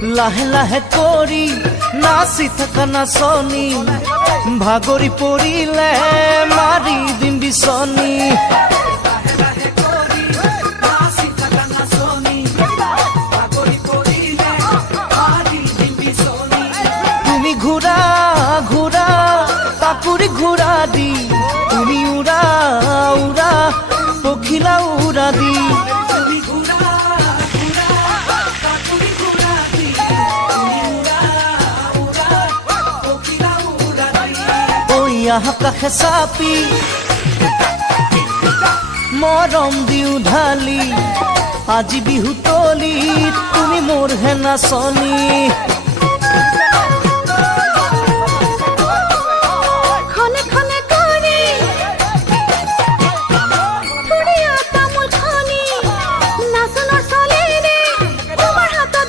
লাহে লাহে কৰি নাচি থকা নাচনি ভাগৰি পৰিলে মাৰি দিম বিচনী তুমি ঘোৰা ঘোৰা কাকুৰি ঘোৰা দি তুমি উৰা উৰা পখিলা উৰা দি আকাশে চাপি মৰম দিও ঢালি আজি বিহুতলি তুমি মোৰ হে নাচনী